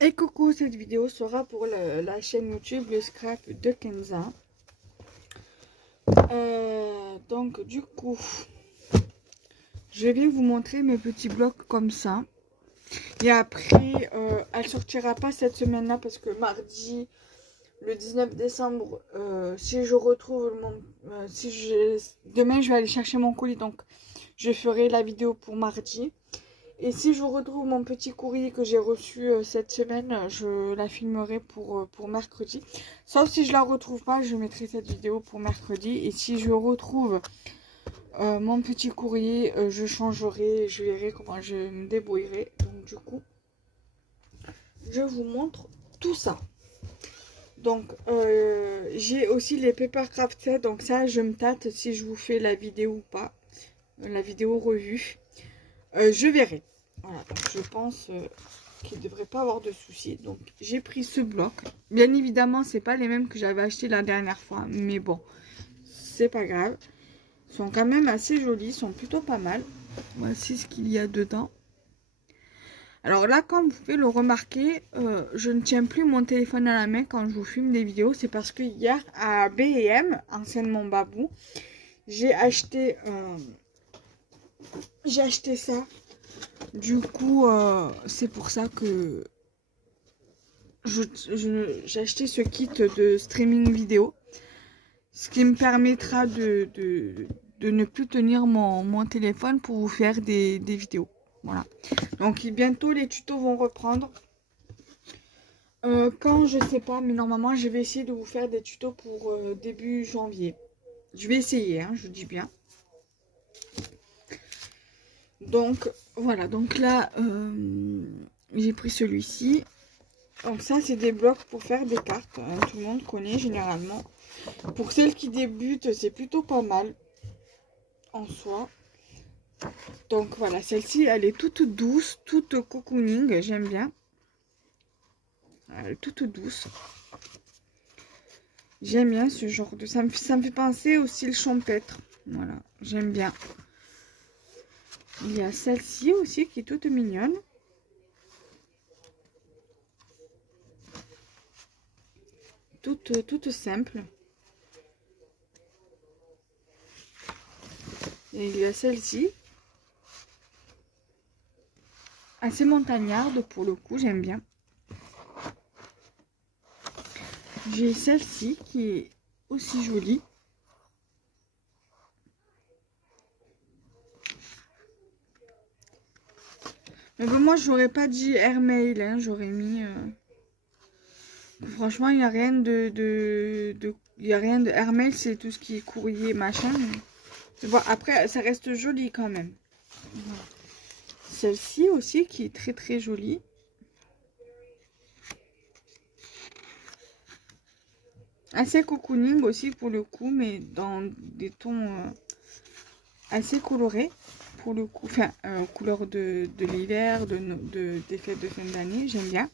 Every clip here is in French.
Et coucou, cette vidéo sera pour la chaîne YouTube Le Scrap de Kenza. Donc du coup, je vais vous montrer mes petits blocs comme ça. Et après, elle sortira pas cette semaine-là parce que mardi, le 19 décembre, si je retrouve demain je vais aller chercher mon colis, donc je ferai la vidéo pour mardi. Et si je retrouve mon petit courrier que j'ai reçu cette semaine, je la filmerai pour mercredi. Sauf si je la retrouve pas, je mettrai cette vidéo pour mercredi. Et si je retrouve mon petit courrier, je changerai, je verrai comment je me débrouillerai. Donc du coup, je vous montre tout ça. Donc j'ai aussi les Papercraft Set, donc ça je me tâte si je vous fais la vidéo ou pas, la vidéo revue. Je verrai. Voilà, donc je pense qu'il ne devrait pas avoir de soucis. Donc j'ai pris ce bloc. Bien évidemment, c'est pas les mêmes que j'avais acheté la dernière fois, mais bon, c'est pas grave. Ils sont quand même assez jolis, ils sont plutôt pas mal. Voici ce qu'il y a dedans. Alors là, comme vous pouvez le remarquer, je ne tiens plus mon téléphone à la main quand je vous filme des vidéos. C'est parce que hier à B&M, anciennement Babou, j'ai acheté ça. Du coup, c'est pour ça que j'ai acheté ce kit de streaming vidéo. Ce qui me permettra de ne plus tenir mon téléphone pour vous faire des vidéos. Voilà. Donc bientôt les tutos vont reprendre. Quand je sais pas, mais normalement je vais essayer de vous faire des tutos pour début janvier. Je vais essayer, hein, je vous dis bien. Donc voilà, donc là j'ai pris celui-ci. Donc ça c'est des blocs pour faire des cartes, hein, tout le monde connaît généralement. Pour celles qui débutent, c'est plutôt pas mal en soi. Donc voilà, celle-ci elle est toute douce, toute cocooning, j'aime bien. Elle est toute douce. J'aime bien ce genre de... Ça me fait penser au style champêtre. Voilà, j'aime bien. Il y a celle-ci aussi qui est toute mignonne. Toute simple. Et il y a celle-ci. Assez montagnarde pour le coup, j'aime bien. J'ai celle-ci qui est aussi jolie. Mais bon, moi, j'aurais pas dit airmail, hein, j'aurais mis... Franchement, il n'y a rien il y a rien de airmail, c'est tout ce qui est courrier, machin. Bon, après, ça reste joli quand même. Voilà. Celle-ci aussi qui est très très jolie. Assez cocooning aussi pour le coup, mais dans des tons assez colorés pour le coup. Enfin, couleur de l'hiver, des fêtes de fin d'année, j'aime bien.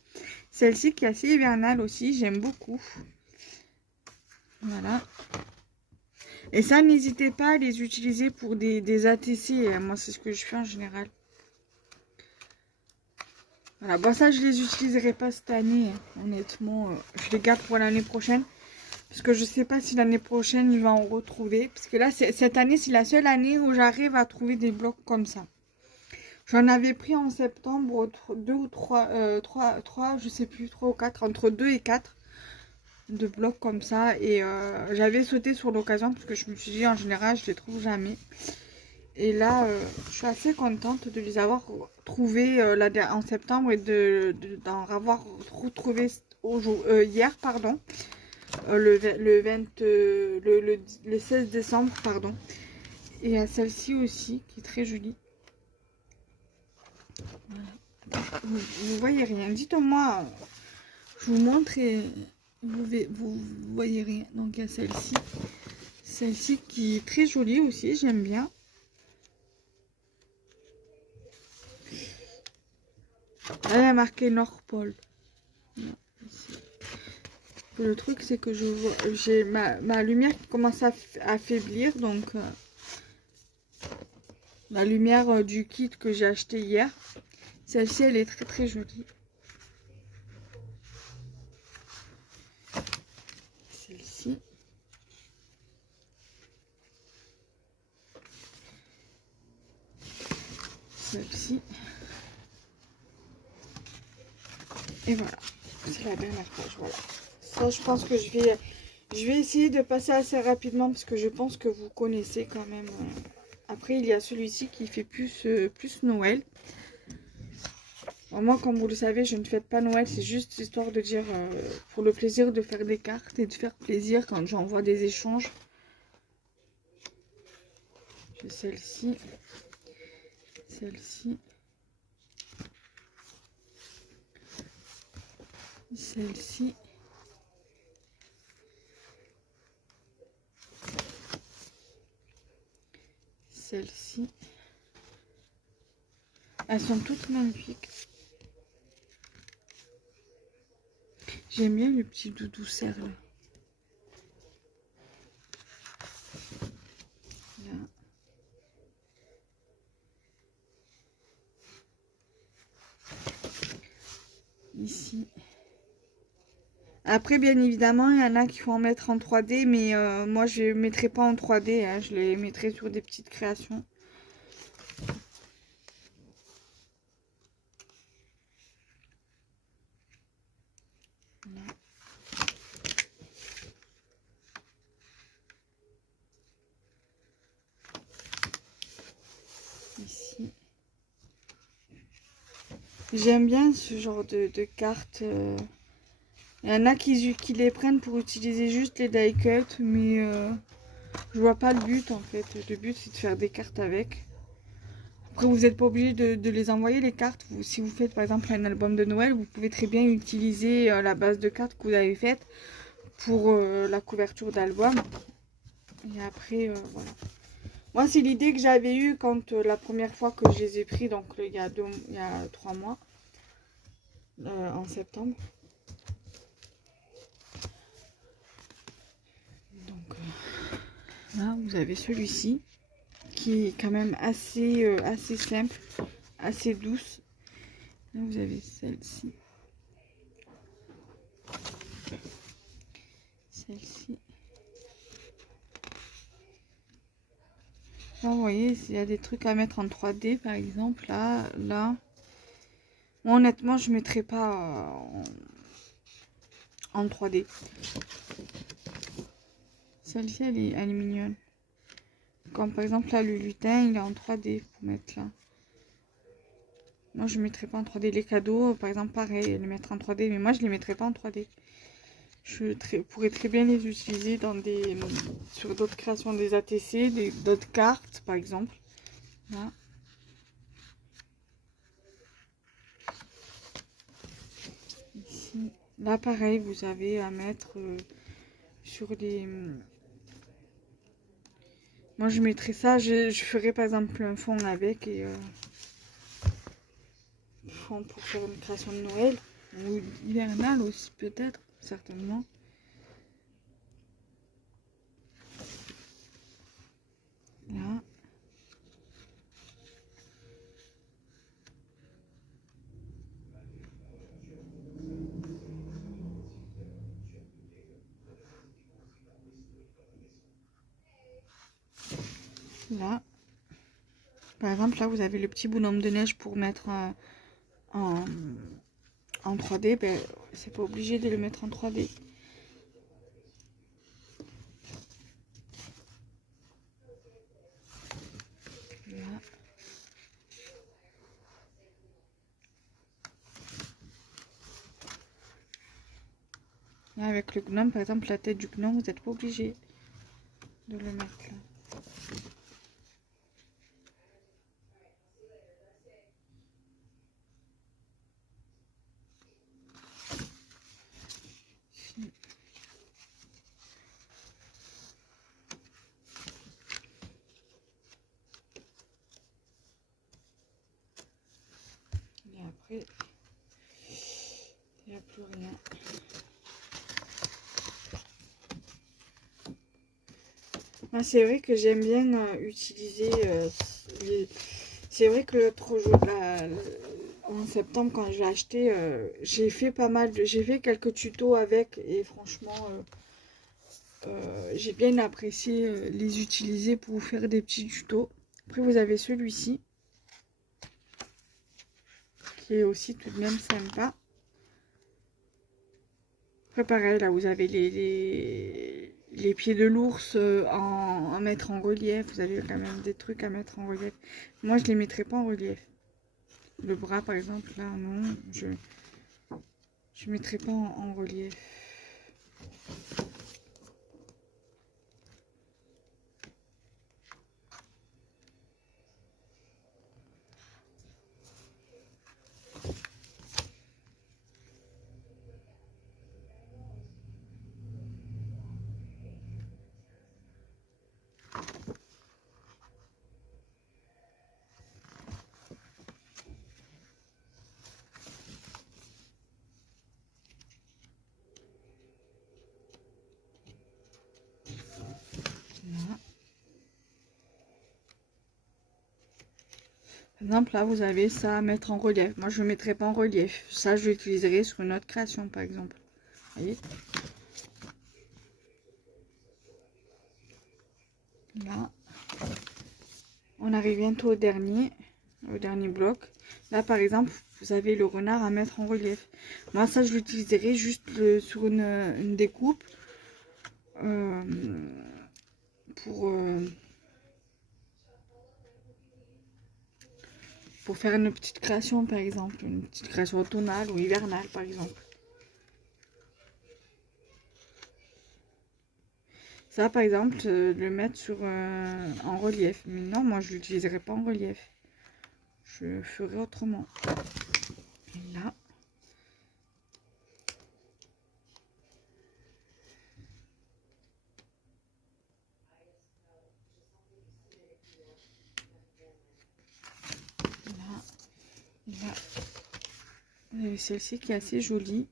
Celle-ci qui est assez hivernale aussi, j'aime beaucoup. Voilà. Et ça, n'hésitez pas à les utiliser pour des ATC. Moi, c'est ce que je fais en général. Voilà, bon ça je les utiliserai pas cette année, honnêtement, je les garde pour l'année prochaine. Parce que je sais pas si l'année prochaine il va en retrouver. Parce que là, cette année, c'est la seule année où j'arrive à trouver des blocs comme ça. J'en avais pris en septembre 2 ou 3, 3, je sais plus, 3 ou 4, entre 2 et 4 de blocs comme ça. Et j'avais sauté sur l'occasion parce que je me suis dit en général, je les trouve jamais. Et là, je suis assez contente de les avoir trouvés en septembre et d'en avoir retrouvé hier, pardon, le 16 décembre, pardon. Et à celle-ci aussi, qui est très jolie. Voilà. Vous voyez rien. Dites-moi, je vous montre et vous voyez rien. Donc il y a celle-ci. Celle-ci qui est très jolie aussi, j'aime bien. Elle a marqué Nord Pole. Le truc c'est que je vois, j'ai ma lumière qui commence à affaiblir, donc la lumière du kit que j'ai acheté hier. Celle-ci elle est très très jolie. celle-ci. Et voilà, c'est la dernière page, voilà. Ça, je pense que je vais essayer de passer assez rapidement parce que je pense que vous connaissez quand même. Après, il y a celui-ci qui fait plus Noël. Alors moi, comme vous le savez, je ne fête pas Noël, c'est juste histoire de dire pour le plaisir de faire des cartes et de faire plaisir quand j'envoie des échanges. J'ai celle-ci, celle-ci, celle-ci. Celle-ci. Elles sont toutes magnifiques. J'aime bien le petit doudou cerf là. Là. Ici. Après, bien évidemment, il y en a qui font en mettre en 3D, mais moi, je ne les mettrai pas en 3D. Hein, je les mettrai sur des petites créations. Voilà. Ici. J'aime bien ce genre de cartes. Il y en a qui les prennent pour utiliser juste les die cut, mais je vois pas le but en fait. Le but, c'est de faire des cartes avec. Après, vous n'êtes pas obligé de les envoyer, les cartes. Si vous faites par exemple un album de Noël, vous pouvez très bien utiliser la base de cartes que vous avez faite pour la couverture d'album. Et après, voilà. Moi, c'est l'idée que j'avais eue quand la première fois que je les ai pris, donc il y a 3 mois, en septembre. Donc là, vous avez celui-ci qui est quand même assez simple, assez douce. Là, vous avez celle-ci. Celle-ci. Là, vous voyez, il y a des trucs à mettre en 3D, par exemple. Là. Moi, honnêtement, je ne mettrai pas en 3D. Celle-ci, elle est mignonne. Comme par exemple, là, le lutin, il est en 3D pour mettre là. Moi, je ne mettrai pas en 3D. Les cadeaux, par exemple, pareil, les mettre en 3D. Mais moi, je ne les mettrai pas en 3D. Je pourrais très bien les utiliser sur d'autres créations des ATC, d'autres cartes, par exemple. Là. Ici. Là, pareil, vous avez à mettre sur des... Moi, je mettrais ça. Je ferais, par exemple, un fond avec et... fond pour faire une création de Noël. Ou hivernale aussi, peut-être, certainement. Là. Là. Par exemple, là, vous avez le petit bonhomme de neige pour mettre en 3D. Ben, c'est pas obligé de le mettre en 3D. Là. Là, avec le gnome, par exemple, la tête du gnome, vous n'êtes pas obligé de le mettre là. Et après, il n'y a plus rien. Moi, c'est vrai que j'aime bien utiliser c'est vrai que l'autre jour, en septembre, quand j'ai acheté, j'ai fait j'ai fait quelques tutos avec et franchement, j'ai bien apprécié les utiliser pour vous faire des petits tutos. Après, vous avez celui-ci. qui est aussi tout de même sympa. Après pareil, là vous avez les pieds de l'ours à mettre en relief. Vous avez quand même des trucs à mettre en relief. Moi je les mettrai pas en relief. Le bras par exemple, là non, je mettrai pas en relief. Voilà. Par exemple, là, vous avez ça à mettre en relief. Moi, je ne mettrai pas en relief. Ça, je l'utiliserai sur une autre création, par exemple. Vous voyez? Là. On arrive bientôt au dernier bloc. Là, par exemple, vous avez le renard à mettre en relief. Moi, ça, je l'utiliserai juste sur une découpe. Pour faire une petite création, par exemple. Une petite création automnale ou hivernale, par exemple. Ça, par exemple, le mettre sur en relief. Mais non, moi, je l'utiliserai pas en relief. Je ferai autrement. Et là. Là. Vous avez celle-ci qui est assez jolie.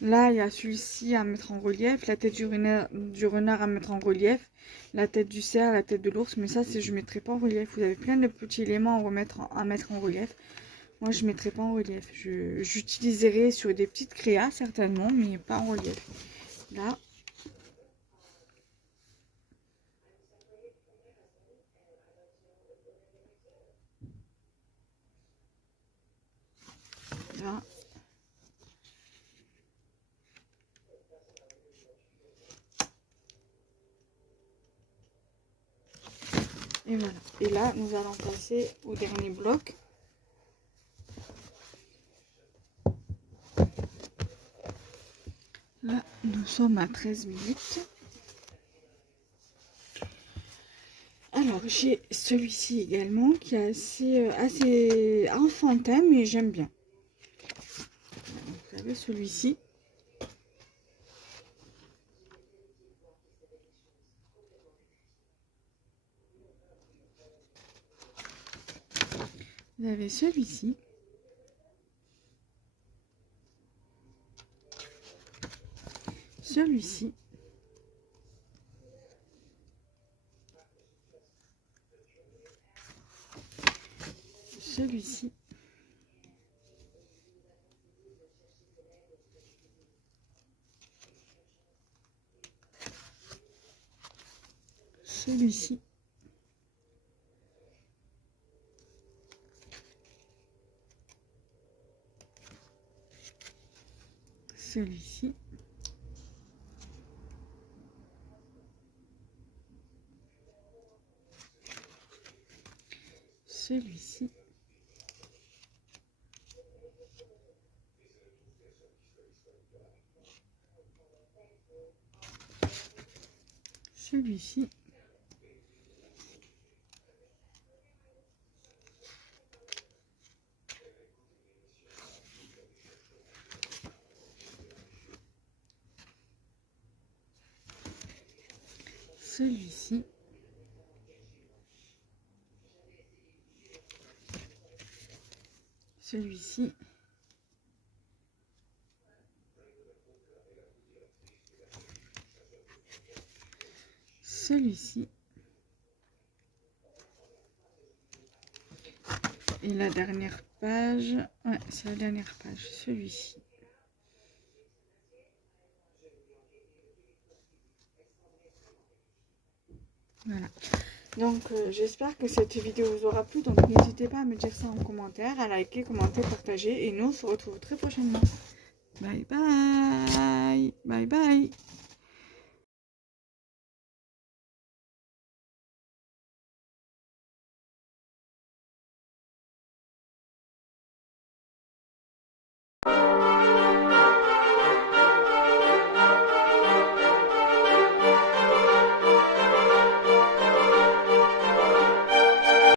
Là, il y a celui-ci à mettre en relief, la tête du renard à mettre en relief, la tête du cerf, la tête de l'ours, mais ça, je ne mettrai pas en relief. Vous avez plein de petits éléments à mettre en relief. Moi, je ne mettrai pas en relief. J'utiliserai sur des petites créas, certainement, mais pas en relief. Là. Là. Et voilà. Et là, nous allons passer au dernier bloc. Là, nous sommes à 13 minutes. Alors, j'ai celui-ci également qui est assez enfantin, mais j'aime bien. Vous avez celui-ci. Vous avez celui-ci. Celui-ci. Celui-ci. Celui-ci. Celui-ci. Celui-ci. Celui-ci. Celui-ci. Celui-ci. Celui-ci. Et la dernière page, ouais, c'est la dernière page, celui-ci. Voilà. Donc j'espère que cette vidéo vous aura plu. Donc n'hésitez pas à me dire ça en commentaire, à liker, commenter, partager. Et nous on se retrouve très prochainement. Bye bye. Bye bye.